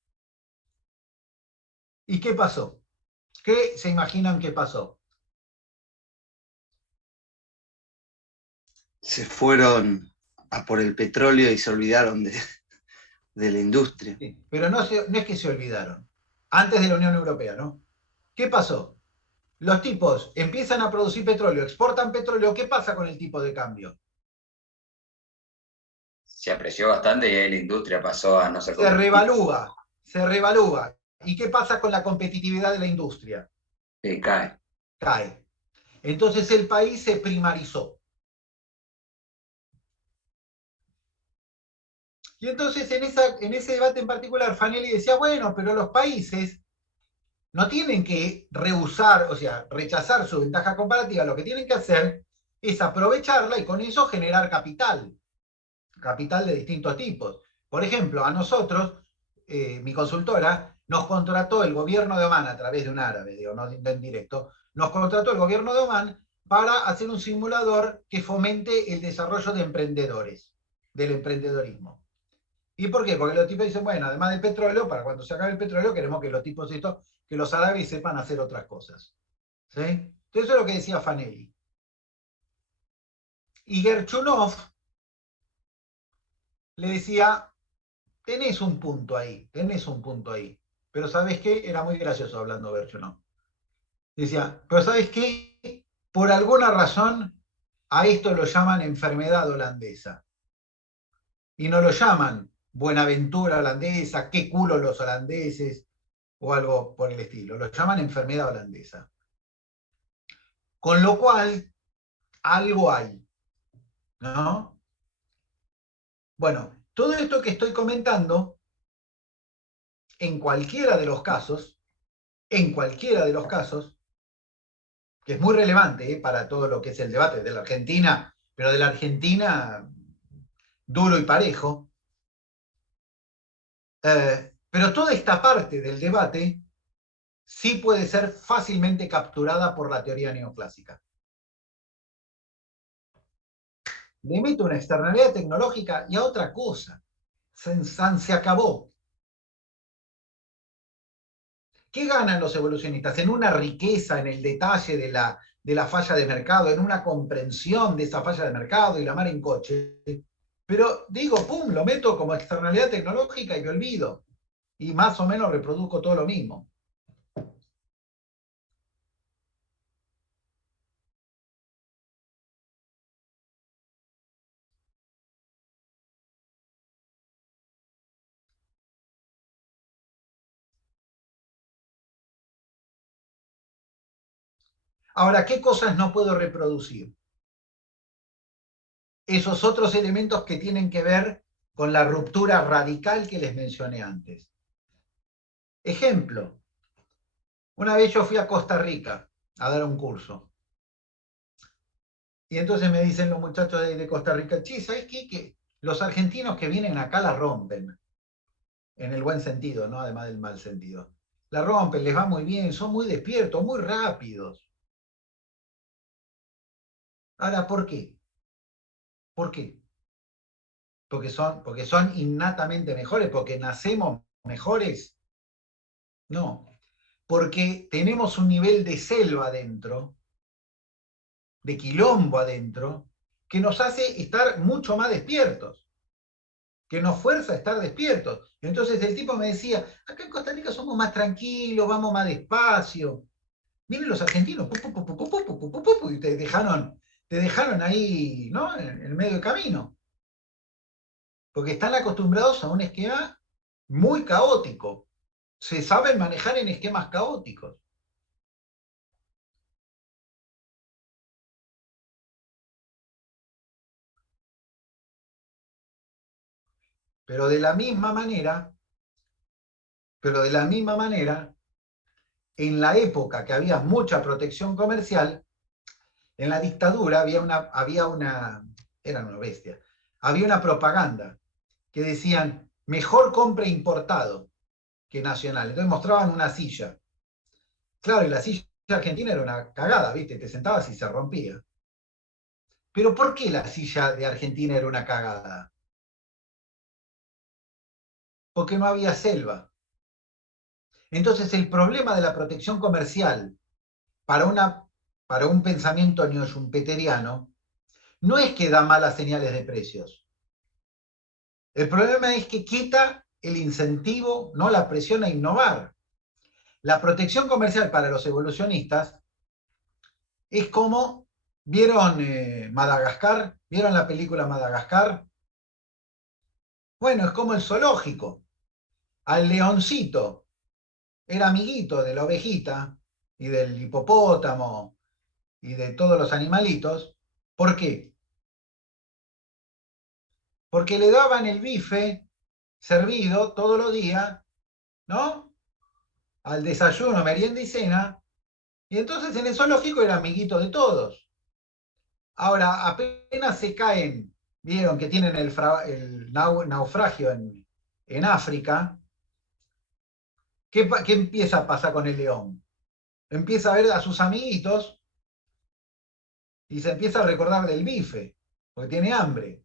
¿Y qué pasó? ¿Qué se imaginan que pasó? Se fueron a por el petróleo y se olvidaron de la industria. Sí, pero no es que se olvidaron. Antes de la Unión Europea, ¿no? ¿Qué pasó? Los tipos empiezan a producir petróleo, exportan petróleo, ¿qué pasa con el tipo de cambio? Se apreció bastante y ahí la industria pasó a no ser Se revalúa, se revalúa. ¿Y qué pasa con la competitividad de la industria? Sí, cae. Cae. Entonces el país se primarizó. Y entonces en ese debate en particular, Fanelli decía, bueno, pero los países no tienen que rehusar, o sea, rechazar su ventaja comparativa, lo que tienen que hacer es aprovecharla y con eso generar capital de distintos tipos. Por ejemplo, a nosotros, mi consultora, nos contrató el gobierno de Oman a través de un árabe, digo, no en directo, nos contrató el gobierno de Oman para hacer un simulador que fomente el desarrollo de emprendedores, del emprendedorismo. ¿Y por qué? Porque los tipos dicen, bueno, además del petróleo, para cuando se acabe el petróleo, queremos que los tipos estos, que los árabes sepan hacer otras cosas. ¿Sí? Entonces eso es lo que decía Fanelli. Y Gerchunov le decía, tenés un punto ahí. Pero ¿sabes qué? Era muy gracioso hablando Gerchunov. Decía, pero ¿sabes qué? Por alguna razón a esto lo llaman enfermedad holandesa. Y no lo llaman buenaventura holandesa, qué culo los holandeses, o algo por el estilo. Lo llaman enfermedad holandesa. Con lo cual, algo hay, ¿no? Bueno, todo esto que estoy comentando, en cualquiera de los casos, que es muy relevante para todo lo que es el debate de la Argentina, pero de la Argentina duro y parejo, pero toda esta parte del debate sí puede ser fácilmente capturada por la teoría neoclásica. Le meto una externalidad tecnológica y a otra cosa. Se acabó. ¿Qué ganan los evolucionistas? En una riqueza, en el detalle de la falla de mercado, en una comprensión de esa falla de mercado y la mar en coche. Pero digo, pum, lo meto como externalidad tecnológica y me olvido. Y más o menos reproduzco todo lo mismo. Ahora, ¿qué cosas no puedo reproducir? Esos otros elementos que tienen que ver con la ruptura radical que les mencioné antes. Ejemplo, una vez yo fui a Costa Rica a dar un curso. Y entonces me dicen los muchachos de Costa Rica, che, ¿sabes qué? Que los argentinos que vienen acá la rompen. En el buen sentido, ¿no? Además del mal sentido. La rompen, les va muy bien, son muy despiertos, muy rápidos. Ahora, ¿por qué? ¿Por qué? Porque son innatamente mejores, porque nacemos mejores. No, porque tenemos un nivel de selva adentro, de quilombo adentro, que nos hace estar mucho más despiertos, que nos fuerza a estar despiertos. Entonces el tipo me decía, acá en Costa Rica somos más tranquilos, vamos más despacio. Miren los argentinos, y te dejaron ahí, ¿no? En el medio del camino. Porque están acostumbrados a un esquema muy caótico. Se saben manejar en esquemas caóticos. Pero de la misma manera, en la época que había mucha protección comercial, en la dictadura eran una bestia, había una propaganda que decían, mejor compre importado que nacional. Entonces mostraban una silla. Claro, y la silla argentina era una cagada, ¿viste? Te sentabas y se rompía. Pero ¿por qué la silla de Argentina era una cagada? Porque no había selva. Entonces el problema de la protección comercial para un pensamiento neoschumpeteriano no es que da malas señales de precios. El problema es que quita el incentivo, no la presión a innovar. La protección comercial para los evolucionistas Es como, ¿vieron Madagascar? ¿Vieron la película Madagascar? Bueno, es como el zoológico. Al leoncito era amiguito de la ovejita y del hipopótamo y de todos los animalitos. ¿Por qué? Porque le daban el bife servido todos los días, ¿no? Al desayuno, merienda y cena. Y entonces en el zoológico era amiguito de todos. Ahora, apenas se caen, vieron que tienen el naufragio en África, ¿qué empieza a pasar con el león? Empieza a ver a sus amiguitos y se empieza a recordar del bife, porque tiene hambre.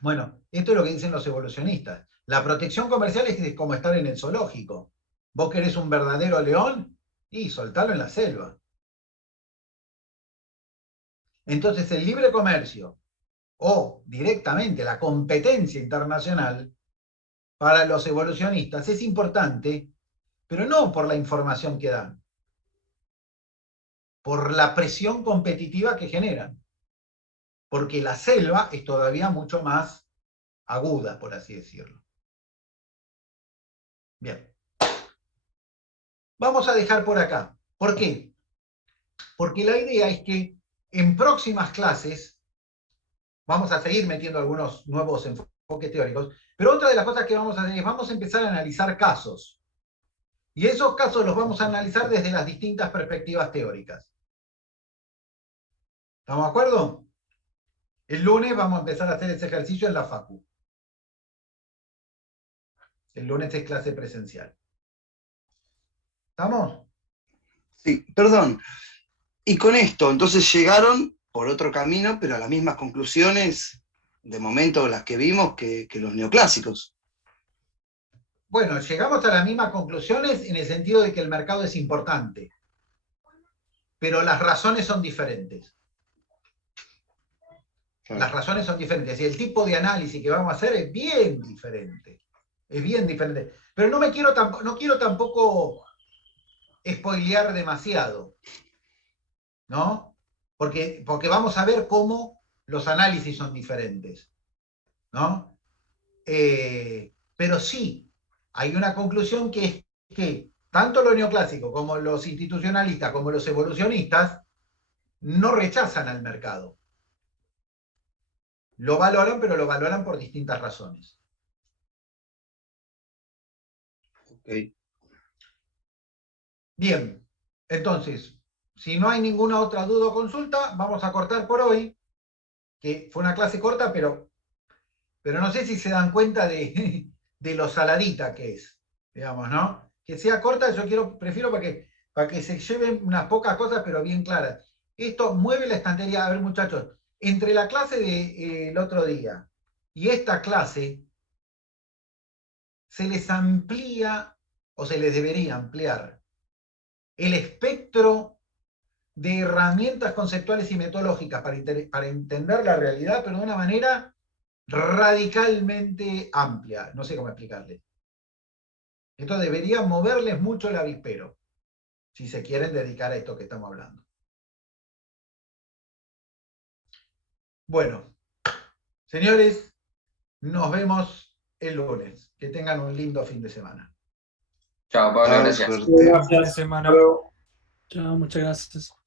Bueno, esto es lo que dicen los evolucionistas. La protección comercial es como estar en el zoológico. Vos querés un verdadero león y soltalo en la selva. Entonces el libre comercio o directamente la competencia internacional para los evolucionistas es importante, pero no por la información que dan, por la presión competitiva que generan. Porque la selva es todavía mucho más aguda, por así decirlo. Bien. Vamos a dejar por acá. ¿Por qué? Porque la idea es que en próximas clases vamos a seguir metiendo algunos nuevos enfoques teóricos, pero otra de las cosas que vamos a hacer es vamos a empezar a analizar casos. Y esos casos los vamos a analizar desde las distintas perspectivas teóricas. ¿Estamos de acuerdo? El lunes vamos a empezar a hacer ese ejercicio en la facu. El lunes es clase presencial. ¿Estamos? Sí, perdón. Y con esto, entonces llegaron por otro camino, pero a las mismas conclusiones, de momento las que vimos, que los neoclásicos. Bueno, llegamos a las mismas conclusiones en el sentido de que el mercado es importante, pero las razones son diferentes. Las razones son diferentes y el tipo de análisis que vamos a hacer es bien diferente. Es bien diferente. Pero no quiero tampoco spoilear demasiado, ¿no? Porque vamos a ver cómo los análisis son diferentes, ¿no? Pero sí, hay una conclusión que es que tanto los neoclásicos como los institucionalistas como los evolucionistas no rechazan al mercado. Lo valoran, pero lo valoran por distintas razones. Okay. Bien, entonces, si no hay ninguna otra duda o consulta, vamos a cortar por hoy, que fue una clase corta, pero no sé si se dan cuenta de lo saladita que es, digamos, ¿no? Que sea corta, prefiero para que se lleven unas pocas cosas, pero bien claras. Esto mueve la estantería. A ver, muchachos, entre la clase del otro día y esta clase, se les amplía, o se les debería ampliar, el espectro de herramientas conceptuales y metodológicas para entender la realidad, pero de una manera radicalmente amplia. No sé cómo explicarles. Esto debería moverles mucho el avispero, si se quieren dedicar a esto que estamos hablando. Bueno, señores, nos vemos el lunes. Que tengan un lindo fin de semana. Chao, Pablo, Chao, gracias. suerte. Buen fin de semana. Chao, muchas gracias.